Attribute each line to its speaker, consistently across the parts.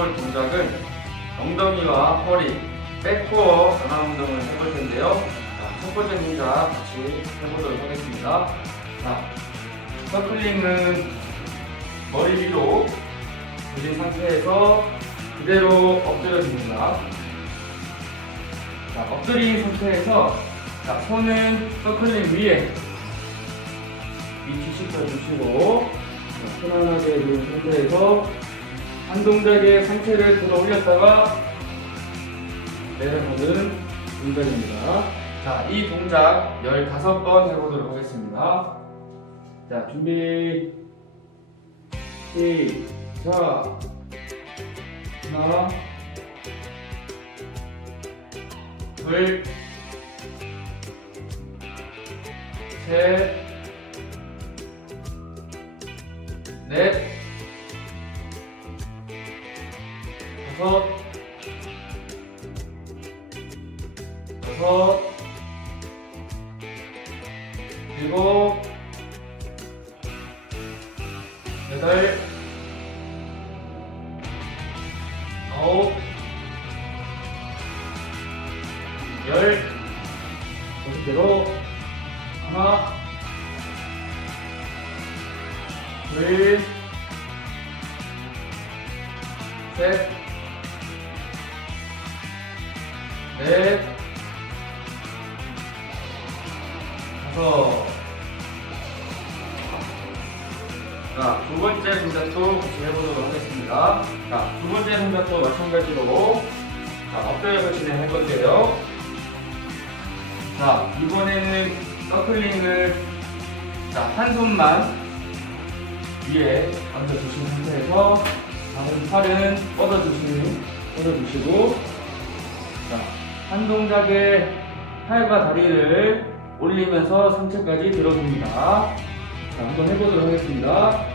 Speaker 1: 해볼 동작은 엉덩이와 허리, 백코어 전환 운동을 해볼 텐데요. 자, 첫 번째 동작 같이 해보도록 하겠습니다. 자, 서클링은 머리 위로 들린 상태에서 그대로 엎드려줍니다. 자, 엎드린 상태에서 자, 손은 서클링 위에 위치시켜 주시고 자, 편안하게 누운 상태에서 한 동작에 상체를 들어 올렸다가 내려가는 동작입니다. 자, 이 동작 15번 해보도록 하겠습니다. 자, 준비. 시작. 하나, 둘, 셋, 넷, 다섯, 여섯, 일곱, 여덟, 아홉, 열, 여섯 개로 하나, 둘, 셋, 넷, 다섯. 자, 두 번째 동작도 같이 해보도록 하겠습니다. 자, 두 번째 동작도 마찬가지로 자, 엎드려서 진행할 건데요. 자, 이번에는 서클링을 자, 한 손만 위에 얹어주신 상태에서 다른 팔은 뻗어주시는, 뻗어주시고 자, 한 동작에 팔과 다리를 올리면서 상체까지 들어줍니다. 자, 한번 해보도록 하겠습니다. 자,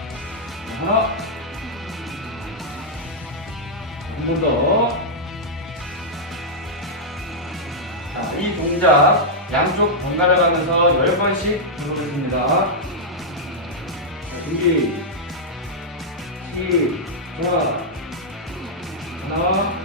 Speaker 1: 하나, 한 번 더. 자, 이 동작 양쪽 번갈아 가면서 10번씩 해보겠습니다. 자, 준비. 시작. 하나,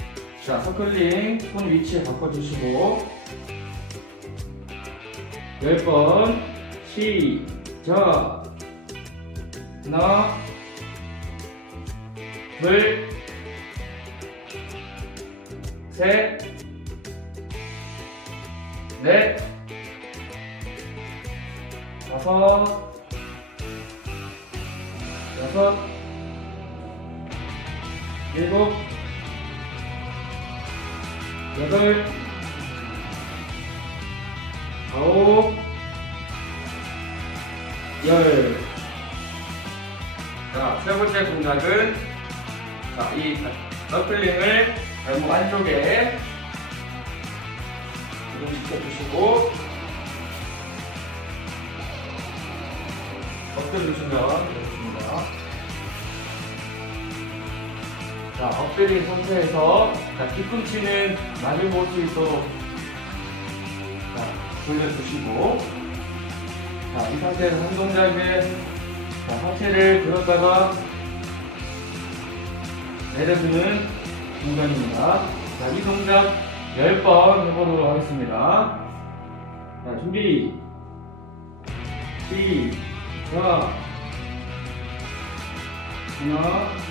Speaker 1: 자, 서클링 손 위치에 바꿔주시고 열번 시작. 하나, 둘, 셋, 넷, 다섯, 여섯, 일곱, 여덟, 아홉, 열. 자, 세 번째 동작은 자, 이 너클링을 발목 안쪽에 이동시켜주시고 엎드려주시면 되겠습니다. 자, 엎드린 상태에서 자, 뒤꿈치는 많이 모을 수 있도록 자, 돌려주시고 자, 이 상태에서 한 동작에 자, 하체를 들었다가 내려주는 동작입니다. 자, 이 동작 10번 해보도록 하겠습니다. 자, 준비. 시작. 하나,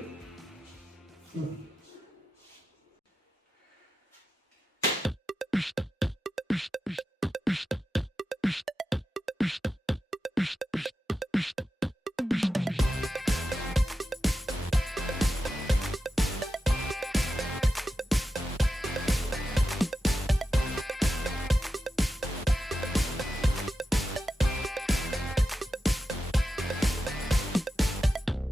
Speaker 1: Mm.